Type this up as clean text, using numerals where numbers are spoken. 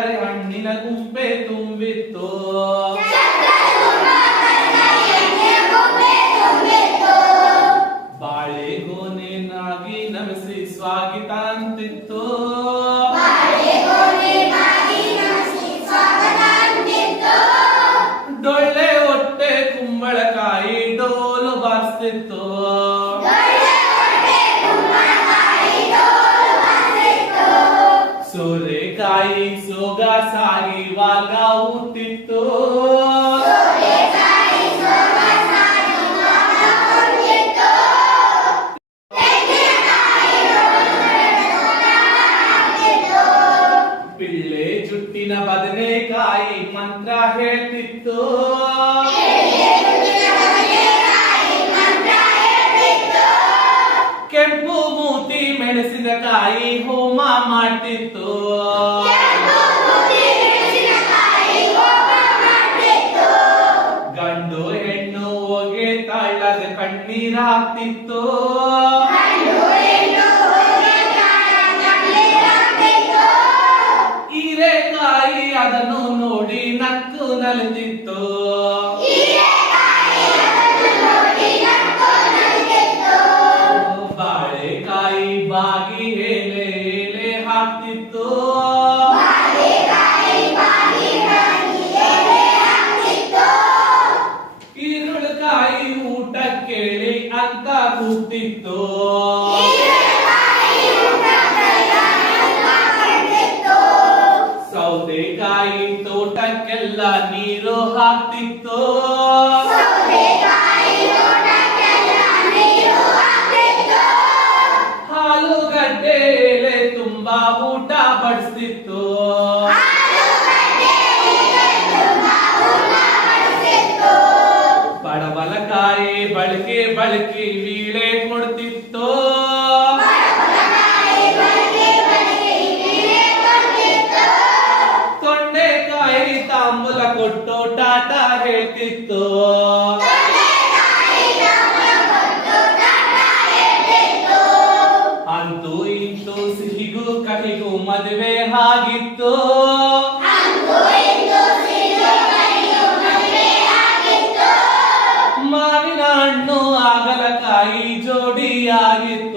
ಸಕ್ಕರೆ ಹಣ್ಣಿನ ಗುಂಪೆ ತುಂಬಿತ್ತು. ಬಾಳೆಗೊನೆನಾಗಿ ನಮಿಸಿ ಸ್ವಾಗತ ಅಂತಿತ್ತು. ಡೊಳ್ಳೆ ಹೊಟ್ಟೆ ಕುಂಬಳಕಾಯಿ ಡೋಲು ಬಾರಿಸ್ತಿತ್ತು. ಸೋರೆಕಾಯಿ ಸೊಗಸಾಗಿ ವಾಲ್ಗ ಹುಟ್ಟಿತ್ತು. ಪಿಳ್ಳೆ ಜುಟ್ಟಿನ ಬದನೆಕಾಯಿ ಮಂತ್ರ ಹೇಳ್ತಿತ್ತು. ಕೆಂಪು ಮೂತಿ ಮೆಣಸಿನಕಾಯಿ ಹೋಮ ಮಾಡ್ತಿತ್ತು. ಗಂಡು ಹೆಣ್ಣು ಹೊಗೆ ತಳ್ಳದ ಕಣ್ಣೀರಾಗ್ತಿತ್ತು. ಹೀರೆಕಾಯಿ ಅದನ್ನು ನೋಡಿ ನಕ್ಕು ನಲಿತಿತ್ತು. ಬಾಳೆಕಾಯಿ ಬಾಗಿ ಎಲೆ ಎಲೆ ಹಾಕ್ತಿತ್ತು. ಈರುಳ್ಳಿಕಾಯಿ ಊಟ ಕೇಳಿ ಅಂತ ಕೂಗ್ತಿತ್ತು. ಸೌತೆಕಾಯಿ ತೋಟಕ್ಕೆಲ್ಲ ನೀರು ಹಾಕ್ತಿತ್ತು. ಆಲೂಗಡ್ಡೆ ಎಲೆ ತುಂಬಾ ಊಟ ಬಡಿಸ್ತಿತ್ತು. ಪಡವಲಕಾಯಿ ಬಳಕೆ ಬಳಕೆ ವೀಳೆ ಕೊಡ್ತಿತ್ತು. ತೊಂಡೆಕಾಯಿ ತಾಂಬೂಲ ಕೊಟ್ಟು ಟಾಟಾ ಹೇಳ್ತಿತ್ತು. ಅಂತೂ ಇಂತೂ ಸಿಹಿಗೂ ಕಹಿಗೂ ಮದುವೆ ಆಗಿತ್ತು. ಮಾವಿನ ಹಣ್ಣು ಆಗಲಕಾಯಿ ಜೋಡಿಯಾಗಿತ್ತು.